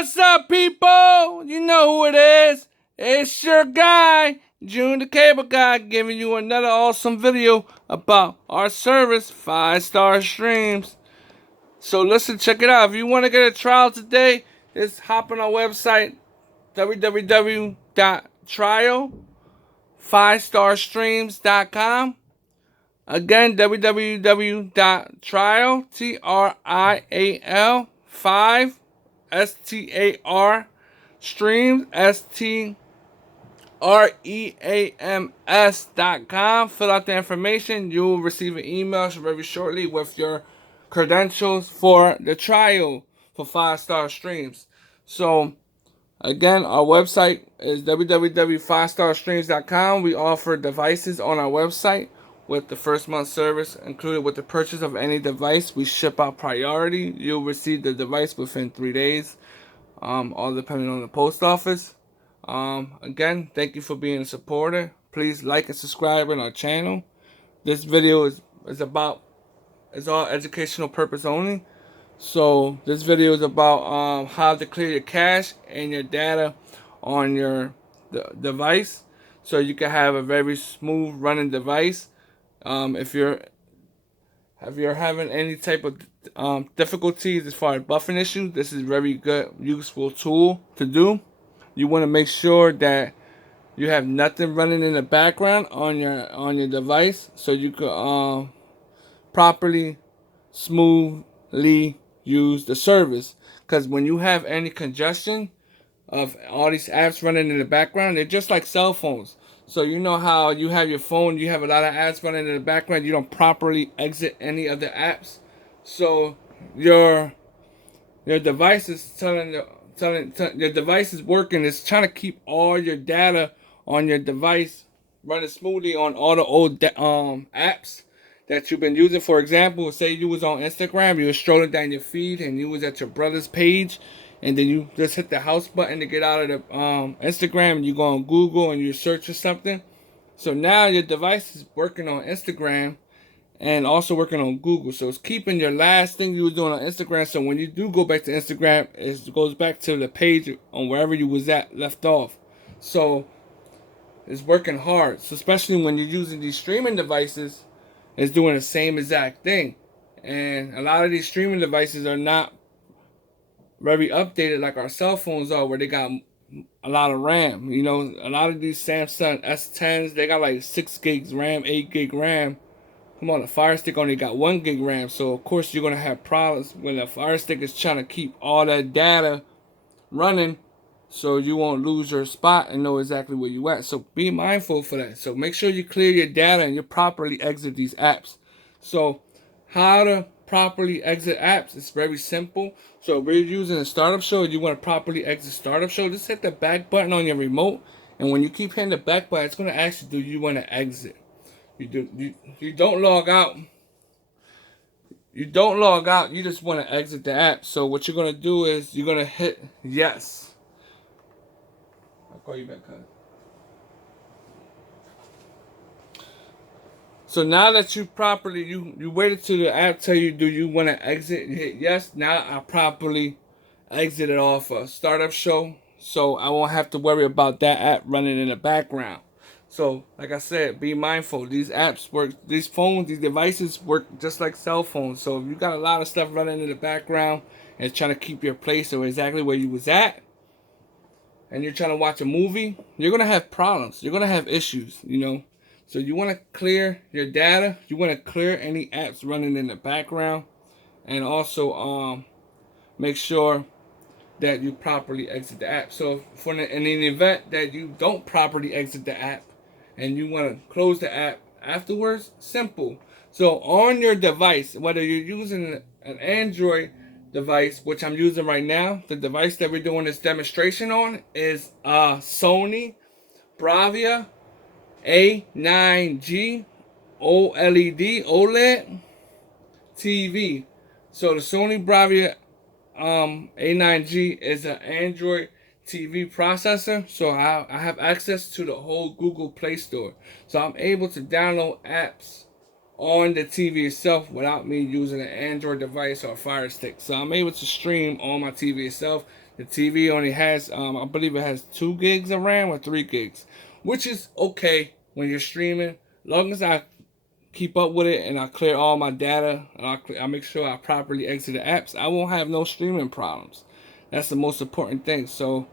What's up, people? You know who it is. It's your guy, June the Cable Guy, giving you another awesome video about our service, 5-star streams. So listen, check it out. If you want to get a trial today, just hop on our website, www.trial5starstreams.com. Again, www.trial, TRIAL, 5, STAR, streams, STREAMS.com. Fill out the information. You will receive an email very shortly with your credentials for the trial for 5-star streams. So, again, our website is www.5starstreams.com. We offer devices on our website with the first month service included with the purchase of any device. We ship out priority. You'll receive the device within 3 days, all depending on the post office. Again, thank you for being a supporter. Please like and subscribe on our channel. This video is all educational purpose only. So this video is about how to clear your cache and your data on your device, so you can have a very smooth running device. If you're having any type of difficulties as far as buffering issues, this is a very good, useful tool to do. You want to make sure that you have nothing running in the background on your device, so you could properly, smoothly use the service. Because when you have any congestion of all these apps running in the background, they're just like cell phones. So you know how you have your phone, you have a lot of apps running in the background, you don't properly exit any of the apps. So your device is your device is working. It's trying to keep all your data on your device running smoothly on all the old apps that you've been using. For example, say you was on Instagram, you was strolling down your feed and you was at your brother's page, and then you just hit the house button to get out of the Instagram, and you go on Google and you search for something. So now your device is working on Instagram and also working on Google. So it's keeping your last thing you were doing on Instagram. So when you do go back to Instagram, it goes back to the page on wherever you was at left off. So it's working hard. So especially when you're using these streaming devices, it's doing the same exact thing. And a lot of these streaming devices are not very updated like our cell phones are, where they got a lot of RAM. You know, a lot of these Samsung S10s, they got like 6 gigs RAM, 8 gig RAM. Come on, the Fire Stick only got 1 gig RAM. So of course you're gonna have problems when the Fire Stick is trying to keep all that data running, so you won't lose your spot and know exactly where you at. So be mindful for that. So make sure you clear your data and you properly exit these apps. So how to properly exit apps is very simple. So if we're using a startup show, you want to properly exit startup show, just hit the back button on your remote, and when you keep hitting the back button, it's going to ask you, do you want to exit? You don't log out. You don't log out, you just want to exit the app. So what you're going to do is you're going to hit yes. I'll call you back, cuz. So now that you properly, you waited till the app tell you, do you want to exit? You hit yes. Now I properly exited off a startup show, so I won't have to worry about that app running in the background. So like I said, be mindful. These apps work, these phones, these devices work just like cell phones. So if you got a lot of stuff running in the background and it's trying to keep your place or exactly where you was at, and you're trying to watch a movie, you're going to have problems. You're going to have issues, you know. So you want to clear your data. You want to clear any apps running in the background. And also make sure that you properly exit the app. So in the event that you don't properly exit the app and you want to close the app afterwards, simple. So on your device, whether you're using an Android device, which I'm using right now, the device that we're doing this demonstration on is Sony Bravia A9G OLED TV. So the Sony Bravia A9G is an Android TV processor. So I have access to the whole Google Play Store. So I'm able to download apps on the TV itself without me using an Android device or a Fire Stick. So I'm able to stream on my TV itself. The TV only has, I believe it has 2 gigs of RAM or 3 gigs, which is okay when you're streaming. As long as I keep up with it and I clear all my data and I make sure I properly exit the apps, I won't have no streaming problems. That's the most important thing. So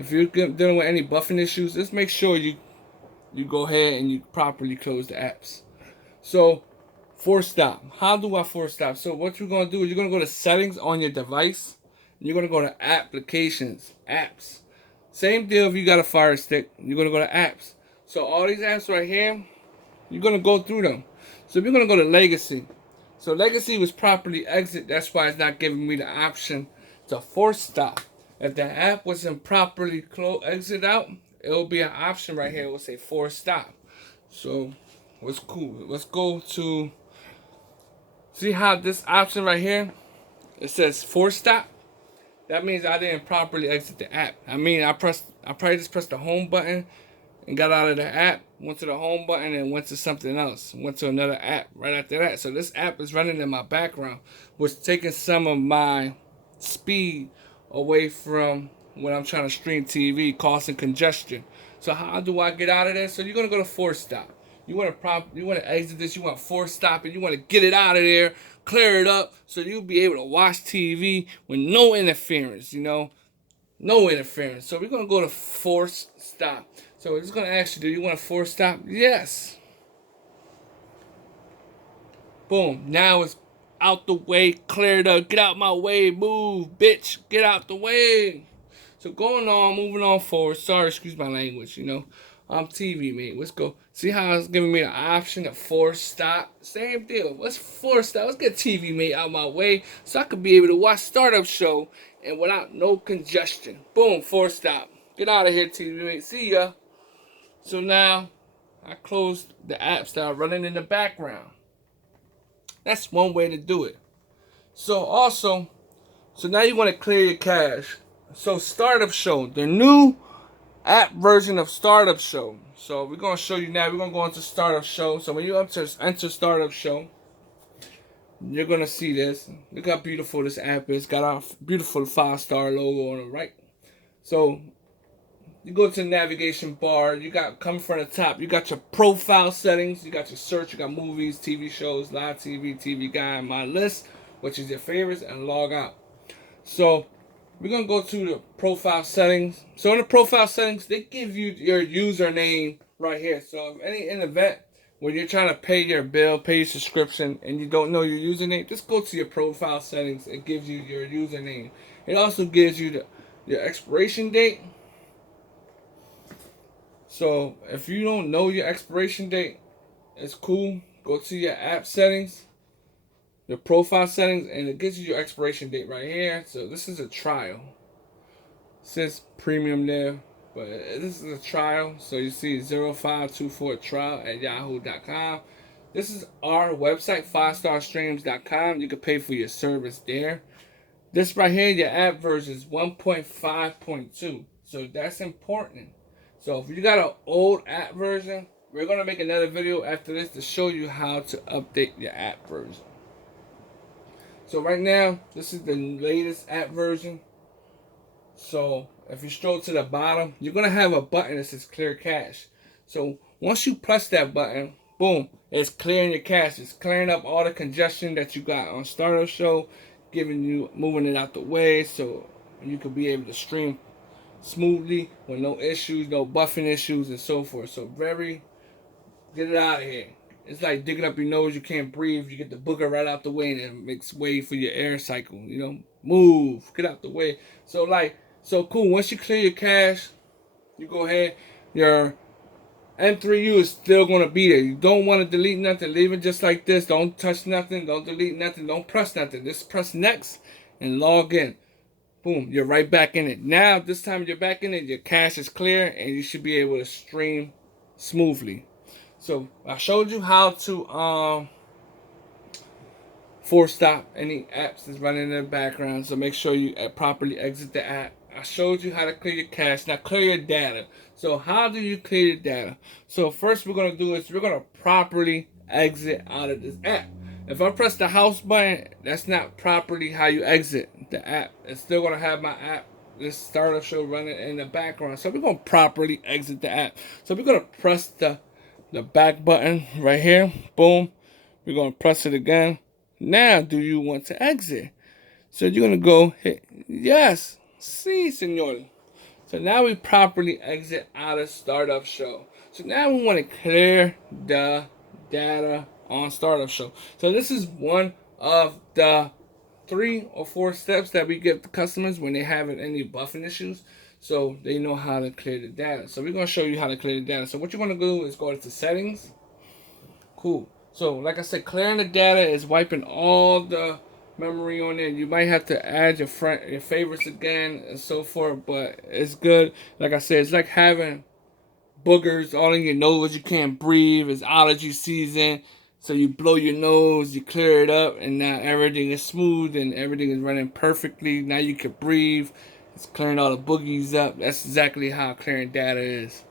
if you're dealing with any buffering issues, just make sure you go ahead and you properly close the apps. So force stop. How do I force stop? So what you're going to do is you're going to go to settings on your device. You're going to go to applications, apps. Same deal if you got a Fire Stick. You're going to go to apps. So all these apps right here, you're going to go through them. So if you're going to go to legacy. So legacy was properly exit. That's why it's not giving me the option to force stop. If the app wasn't properly exit out, it will be an option right here. It will say force stop. So what's cool? Let's go to, see how this option right here, it says force stop. That means I didn't properly exit the app. I mean, I probably just pressed the home button and got out of the app, went to the home button and went to something else, went to another app right after that. So this app is running in my background, which is taking some of my speed away from when I'm trying to stream TV, causing congestion. So how do I get out of there? So you're gonna go to force stop. You want to exit this. You want to force stop it. You want to get it out of there, clear it up, so you'll be able to watch TV with no interference. No interference. So we're gonna go to force stop. So it's gonna ask you, do you want to force stop? Yes. Boom. Now it's out the way, cleared up. Get out my way, move, bitch. Get out the way. So going on, moving on forward. Sorry, excuse my language. I'm TV mate. Let's go. See how it's giving me the option to force stop. Same deal. Let's force stop. Let's get TV mate out my way so I could be able to watch startup show and without no congestion. Boom, force stop. Get out of here, TV mate. See ya. So now I closed the apps that are running in the background. That's one way to do it. So now you want to clear your cache. So startup show, the new app version of startup show. So we're going to show you now. We're going to go into startup show. So when you enter startup show, you're going to see this. Look how beautiful this app is. Got our beautiful 5-star logo on the right. So you go to the navigation bar. You got, come from the top, you got your profile settings. You got your search. You got movies, TV shows, live TV, TV guide, my list, which is your favorites, and log out. So we're going to go to the profile settings. So in the profile settings, they give you your username right here. So if in an event where you're trying to pay your bill, pay your subscription, and you don't know your username, just go to your profile settings. It gives you your username. It also gives you your expiration date. So if you don't know your expiration date, it's cool. Go to your app settings, your profile settings, and it gives you your expiration date right here. So this is a trial. It says premium there, but this is a trial. So you see 0524 trial at yahoo.com. This is our website, 5starstreams.com. You can pay for your service there. This right here, your app version is 1.5.2. So that's important. So if you got an old app version, we're going to make another video after this to show you how to update your app version. So right now, this is the latest app version. So if you scroll to the bottom, you're going to have a button that says clear cache. So once you press that button, boom, it's clearing your cache. It's clearing up all the congestion that you got on Startup Show, moving it out the way so you can be able to stream smoothly with no issues, no buffering issues, and so forth. So get it out of here. It's like digging up your nose, you can't breathe. You get the booger right out the way and it makes way for your air cycle. Move, get out the way. So cool. Once you clear your cache, you go ahead, your M3U is still going to be there. You don't want to delete nothing. Leave it just like this. Don't touch nothing. Don't delete nothing. Don't press nothing. Just press next and log in. Boom, you're right back in it. Now, this time you're back in it, your cache is clear, and you should be able to stream smoothly. So, I showed you how to force stop any apps that's running in the background. So, make sure you properly exit the app. I showed you how to clear your cache. Now, clear your data. So, how do you clear your data? So, first we're going to do is we're going to properly exit out of this app. If I press the house button, that's not properly how you exit the app. It's still going to have my app, this startup show running in the background. So we're going to properly exit the app. So we're going to press the back button right here. Boom. We're going to press it again. Now, do you want to exit? So you're going to go hit yes. Si, senor. So now we properly exit out of startup show. So now we want to clear the data on startup show. So this is one of the 3 or 4 steps that we give the customers when they have any buffering issues, so they know how to clear the data. So we're going to show you how to clear the data. So what you're going to do is go into settings. Cool. So like I said, clearing the data is wiping all the memory on it. You might have to add your favorites again and so forth, but it's good. Like I said, it's like having boogers all in your nose. You can't breathe. It's allergy season, so you blow your nose, you clear it up, and now everything is smooth and everything is running perfectly. Now you can breathe. It's clearing all the boogies up. That's exactly how clearing data is.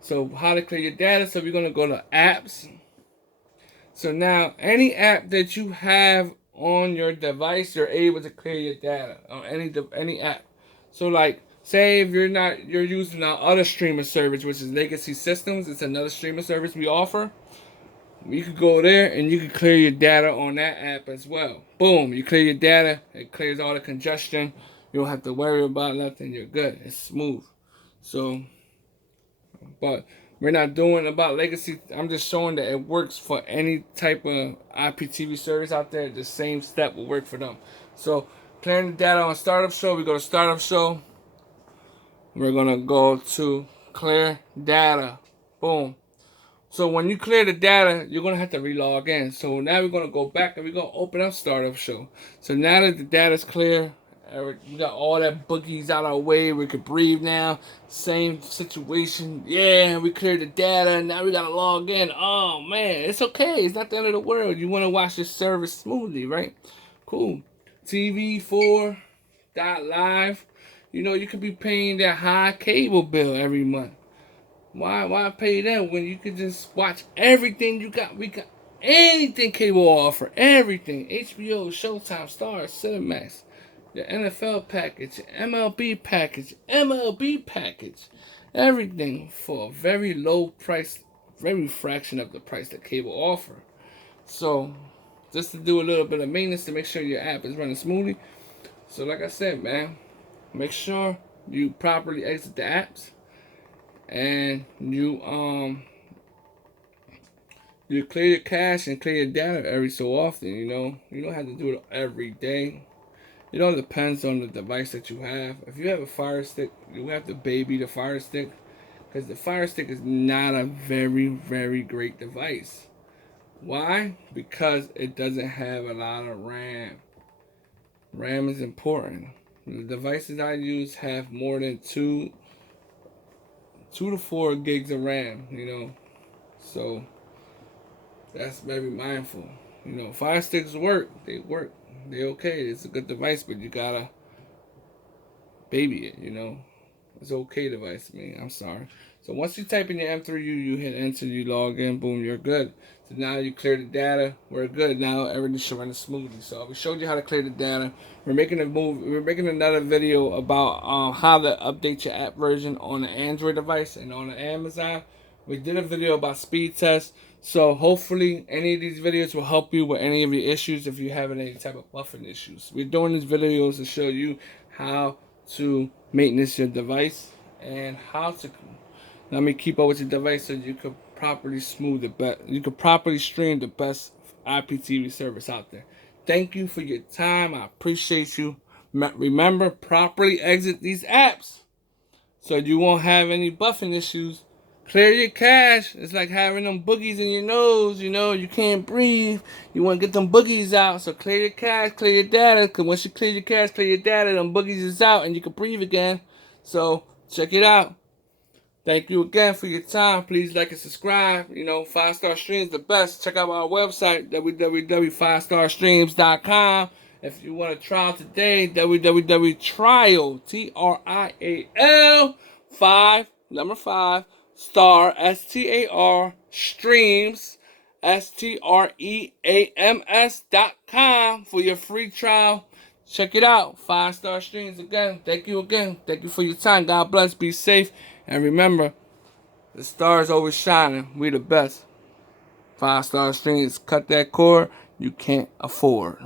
So how to clear your data? So we're gonna go to apps. So now any app that you have on your device, you're able to clear your data on any app. So like, say if you're using our other streaming service, which is Legacy Systems. It's another streaming service we offer. You could go there and you can clear your data on that app as well. Boom, you clear your data. It clears all the congestion. You don't have to worry about nothing. You're good. It's smooth. So, but we're not doing about Legacy. I'm just showing that it works for any type of IPTV service out there. The same step will work for them. So clearing the data on startup show. We go to startup show. We're gonna go to clear data. Boom. So when you clear the data, you're gonna have to relog in. So now we're gonna go back and we're gonna open up startup show. So now that the data's clear, we got all that boogies out our way. We could breathe now. Same situation. Yeah, we cleared the data. Now we gotta log in. Oh man, it's okay. It's not the end of the world. You wanna watch this service smoothly, right? Cool. TV4.live. You know, you could be paying that high cable bill every month. Why pay that when you could just watch everything you got? We got anything cable offer. Everything. HBO, Showtime, Stars, Cinemax. The NFL package, MLB package, MLB package. Everything for a very low price, very fraction of the price that cable offer. So, just to do a little bit of maintenance to make sure your app is running smoothly. So like I said, man, make sure you properly exit the apps and you clear your cache and clear your data every so often. You know, you don't have to do it every day. It all depends on the device that you have. If you have a Fire Stick, you have to baby the Fire Stick, because the Fire Stick is not a very, very great device. Why? Because it doesn't have a lot of RAM. RAM is important. The devices I use have more than 2 to 4 gigs of RAM, you know. So that's very mindful. You know, Fire Sticks work. They work. They're okay. It's a good device, but you gotta baby it, you know. It's an okay device, man. I'm sorry. So once you type in your M3U, you hit enter, you log in, boom, you're good. So now you clear the data, we're good. Now everything should run smoothly. So we showed you how to clear the data. We're making another video about how to update your app version on an Android device and on an Amazon. We did a video about speed tests. So hopefully any of these videos will help you with any of your issues if you're having any type of buffering issues. We're doing these videos to show you how to maintenance your device and how to keep up with your device so you could properly properly stream the best IPTV service out there. Thank you for your time. I appreciate you. Remember, properly exit these apps so you won't have any buffering issues. Clear your cache. It's like having them boogies in your nose. You know, you can't breathe. You want to get them boogies out. So clear your cache, clear your data. Because once you clear your cache, clear your data, them boogies is out and you can breathe again. So check it out. Thank you again for your time. Please like and subscribe. You know, 5-star streams the best. Check out our website, www.5starstreams.com. If you want to trial today, www.trial, TRIAL, 5, number 5, star, STAR, streams, streams.com for your free trial. Check it out. 5-star streams again. Thank you again. Thank you for your time. God bless. Be safe. And remember, the stars always shining. We the best. 5-star streams. Cut that cord. You can't afford.